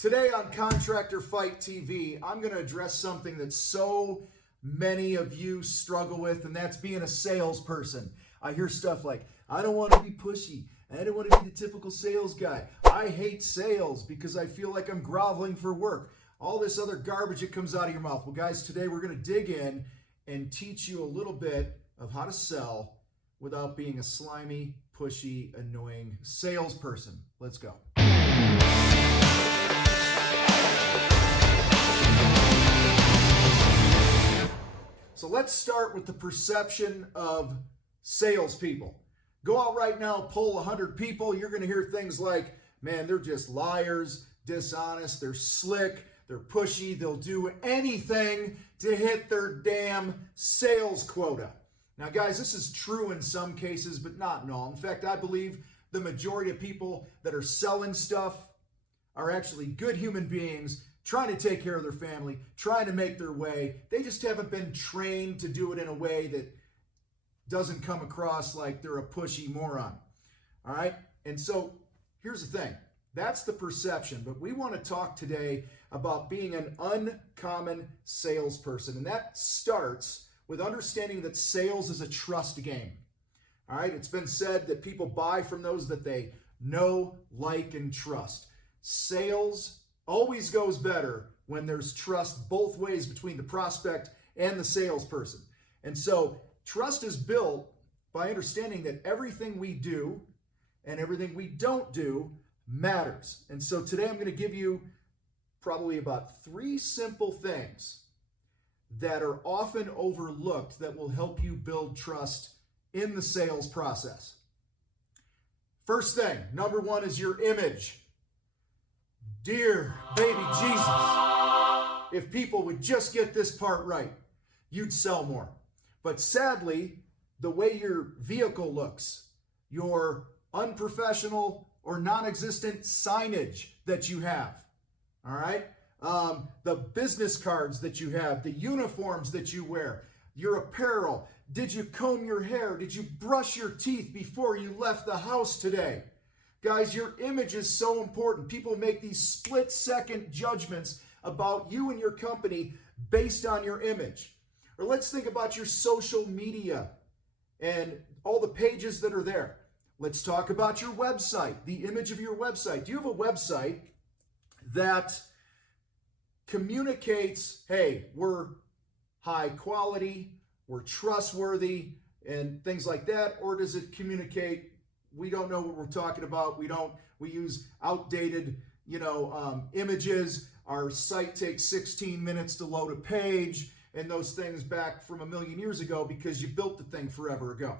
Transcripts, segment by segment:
Today on Contractor Fight TV, I'm going to address something that so many of you struggle with, and that's being a salesperson. I hear stuff like, I don't want to be pushy. I don't want to be the typical sales guy. I hate sales because I feel like I'm groveling for work. All this other garbage that comes out of your mouth. Well, guys, today we're going to dig in and teach you a little bit of how to sell without being a slimy, pushy, annoying salesperson. Let's go. So let's start with the perception of salespeople. Go out right now, poll 100 people. You're going to hear things like, man, they're just liars, dishonest, they're slick, they're pushy, they'll do anything to hit their damn sales quota. Now, guys, this is true in some cases, but not in all. In fact, I believe the majority of people that are selling stuff are actually good human beings trying to take care of their family, trying to make their way. They just haven't been trained to do it in a way that doesn't come across like they're a pushy moron. All right? And so here's the thing. That's the perception. But we want to talk today about being an uncommon salesperson. And that starts with understanding that sales is a trust game. All right? It's been said that people buy from those that they know, like, and trust. Sales always goes better when there's trust both ways between the prospect and the salesperson. And so trust is built by understanding that everything we do and everything we don't do matters. And so today I'm going to give you probably about 3 simple things that are often overlooked that will help you build trust in the sales process. First thing, number 1 is your image. Dear baby Jesus, if people would just get this part right, you'd sell more. But sadly, the way your vehicle looks, your unprofessional or non-existent signage that you have, all right? The business cards that you have, the uniforms that you wear, your apparel. Did you comb your hair? Did you brush your teeth before you left the house today? Guys, your image is so important. People make these split-second judgments about you and your company based on your image. Or let's think about your social media and all the pages that are there. Let's talk about your website, the image of your website. Do you have a website that communicates, hey, we're high quality, we're trustworthy, and things like that? Or does it communicate, we don't know what we're talking about, we use outdated, images, our site takes 16 minutes to load a page, and those things back from a million years ago because you built the thing forever ago.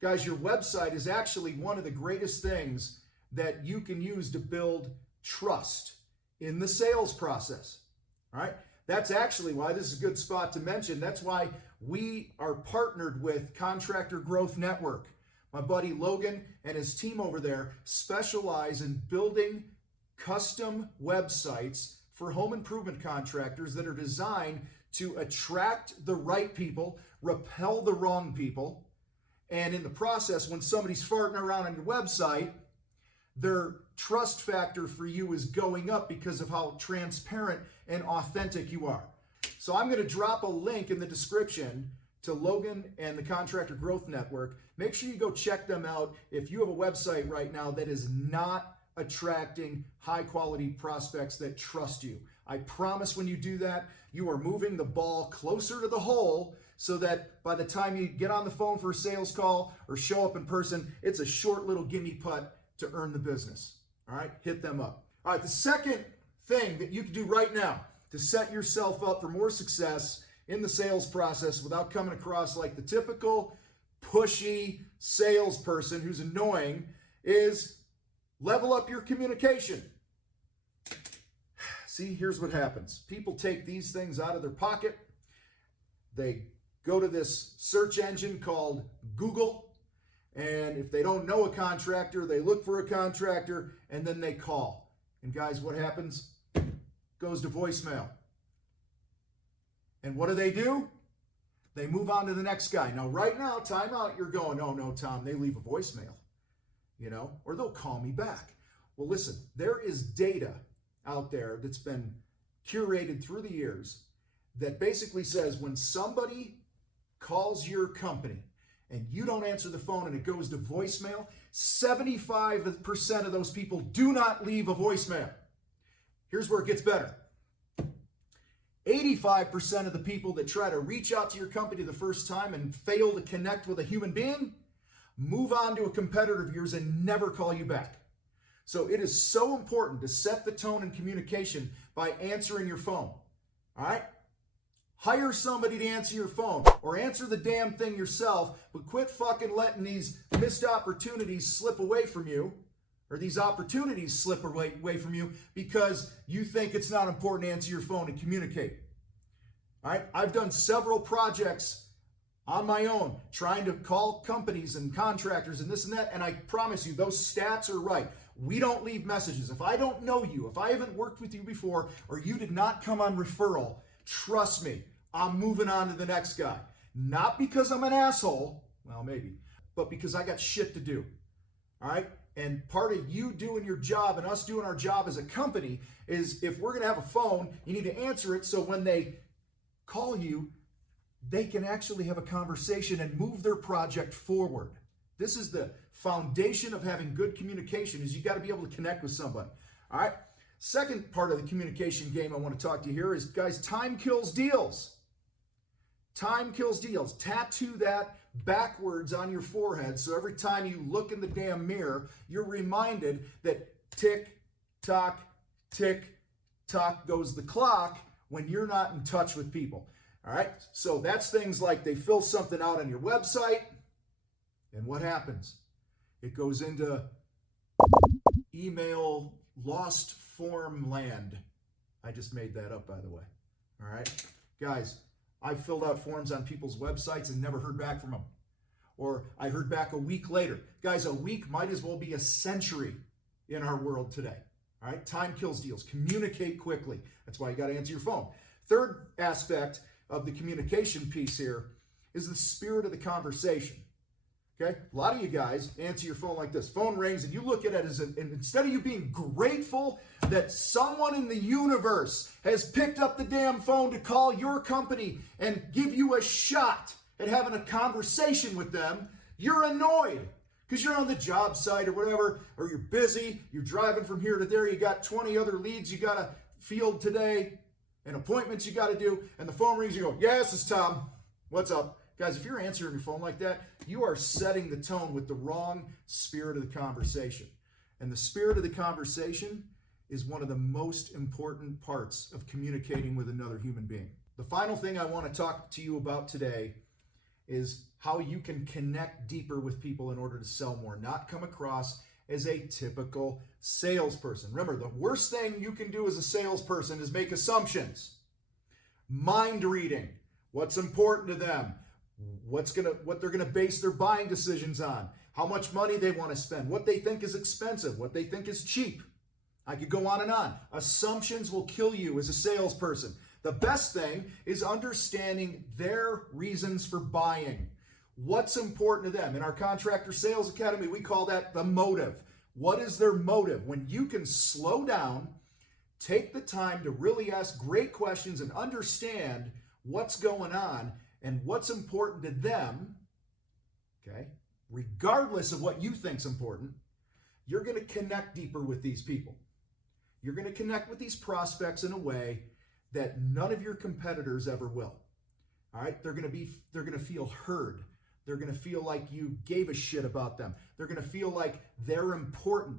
Guys, your website is actually one of the greatest things that you can use to build trust in the sales process. All right? That's actually why this is a good spot to mention. That's why we are partnered with Contractor Growth Network. My buddy Logan and his team over there specialize in building custom websites for home improvement contractors that are designed to attract the right people, repel the wrong people, and in the process, when somebody's farting around on your website, their trust factor for you is going up because of how transparent and authentic you are. So I'm going to drop a link in the description to Logan and the Contractor Growth Network. Make sure you go check them out if you have a website right now that is not attracting high quality prospects that trust you. I promise when you do that, you are moving the ball closer to the hole so that by the time you get on the phone for a sales call or show up in person, it's a short little gimme putt to earn the business. All right, hit them up. All right, the second thing that you can do right now to set yourself up for more success in the sales process without coming across like the typical pushy salesperson who's annoying is level up your communication. See, here's what happens. People take these things out of their pocket. They go to this search engine called Google, and if they don't know a contractor, they look for a contractor, and then they call. And guys, what happens? Goes to voicemail. And what do? They move on to the next guy. Now, right now, time out, you're going, oh, no, Tom, they leave a voicemail, or they'll call me back. Well, listen, there is data out there that's been curated through the years that basically says when somebody calls your company and you don't answer the phone and it goes to voicemail, 75% of those people do not leave a voicemail. Here's where it gets better. 85% of the people that try to reach out to your company the first time and fail to connect with a human being move on to a competitor of yours and never call you back. So it is so important to set the tone in communication by answering your phone. All right? Hire somebody to answer your phone or answer the damn thing yourself, but quit fucking letting these missed opportunities slip away from you, or these opportunities slip away from you because you think it's not important to answer your phone and communicate. All right? I've done several projects on my own trying to call companies and contractors and this and that, and I promise you those stats are right. We don't leave messages. If I don't know you, if I haven't worked with you before, or you did not come on referral, trust me, I'm moving on to the next guy. Not because I'm an asshole, well, maybe, but because I got shit to do. All right? And part of you doing your job and us doing our job as a company is if we're going to have a phone, you need to answer it so when they call you, they can actually have a conversation and move their project forward. This is the foundation of having good communication, is you got to be able to connect with somebody. All right? Second part of the communication game I want to talk to you here is, guys, time kills deals. Time kills deals. Tattoo that backwards on your forehead so every time you look in the damn mirror, you're reminded that tick, tock, goes the clock when you're not in touch with people. All right? So that's things like they fill something out on your website, and what happens? It goes into email lost form land. I just made that up, by the way. All right? Guys, I've filled out forms on people's websites and never heard back from them. Or I heard back a week later. Guys, a week might as well be a century in our world today. All right? Time kills deals. Communicate quickly. That's why you got to answer your phone. Third aspect of the communication piece here is the spirit of the conversation. Okay? A lot of you guys answer your phone like this. Phone rings and you look at it as and instead of you being grateful that someone in the universe has picked up the damn phone to call your company and give you a shot at having a conversation with them, you're annoyed because you're on the job site or whatever, or you're busy, you're driving from here to there, you got 20 other leads you got to field today and appointments you got to do, and the phone rings, you go, yes, it's Tom. What's up? Guys, if you're answering your phone like that, you are setting the tone with the wrong spirit of the conversation. And the spirit of the conversation is one of the most important parts of communicating with another human being. The final thing I want to talk to you about today is how you can connect deeper with people in order to sell more, not come across as a typical salesperson. Remember, the worst thing you can do as a salesperson is make assumptions. Mind reading. What's important to them? What they're gonna base their buying decisions on, how much money they want to spend, what they think is expensive, what they think is cheap. I could go on and on. Assumptions will kill you as a salesperson. The best thing is understanding their reasons for buying. What's important to them? In our Contractor Sales Academy, we call that the motive. What is their motive? When you can slow down, take the time to really ask great questions and understand what's going on and what's important to them, okay, regardless of what you think's important, you're going to connect deeper with these people. You're going to connect with these prospects in a way that none of your competitors ever will. All right? They're going to feel heard. They're going to feel like you gave a shit about them. They're going to feel like they're important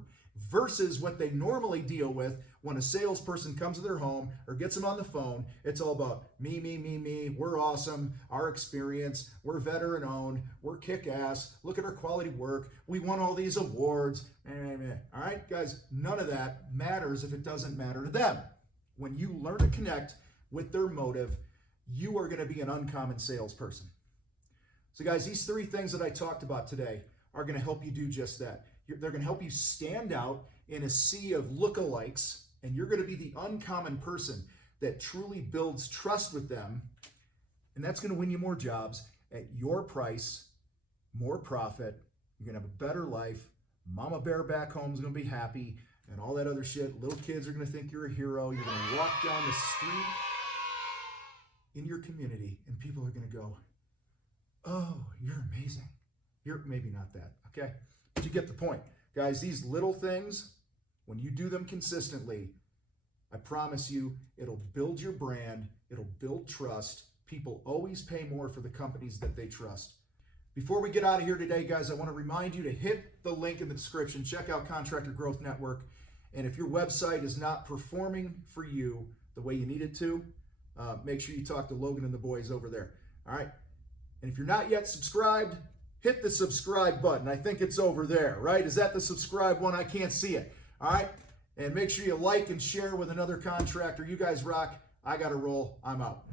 versus what they normally deal with when a salesperson comes to their home or gets them on the phone. It's all about me, we're awesome, our experience, we're veteran owned, we're kick-ass, look at our quality work, we won all these awards. All right, guys, none of that matters if it doesn't matter to them. When you learn to connect with their motive, you are going to be an uncommon salesperson. So guys, these three things that I talked about today are going to help you do just that. They're going to help you stand out in a sea of lookalikes, and you're going to be the uncommon person that truly builds trust with them, and that's going to win you more jobs at your price, more profit. You're going to have a better life. Mama Bear back home is going to be happy. and all that other shit. Little kids are going to think you're a hero. You're going to walk down the street in your community, and people are going to go, oh, you're amazing. You're maybe not that, okay? But you get the point. Guys, these little things, when you do them consistently, I promise you, it'll build your brand. It'll build trust. People always pay more for the companies that they trust. Before we get out of here today, guys, I want to remind you to hit the link in the description. Check out Contractor Growth Network. And if your website is not performing for you the way you need it to, make sure you talk to Logan and the boys over there. All right? And if you're not yet subscribed, hit the subscribe button. I think it's over there, right? Is that the subscribe one? I can't see it. All right? And make sure you like and share with another contractor. You guys rock. I got to roll. I'm out.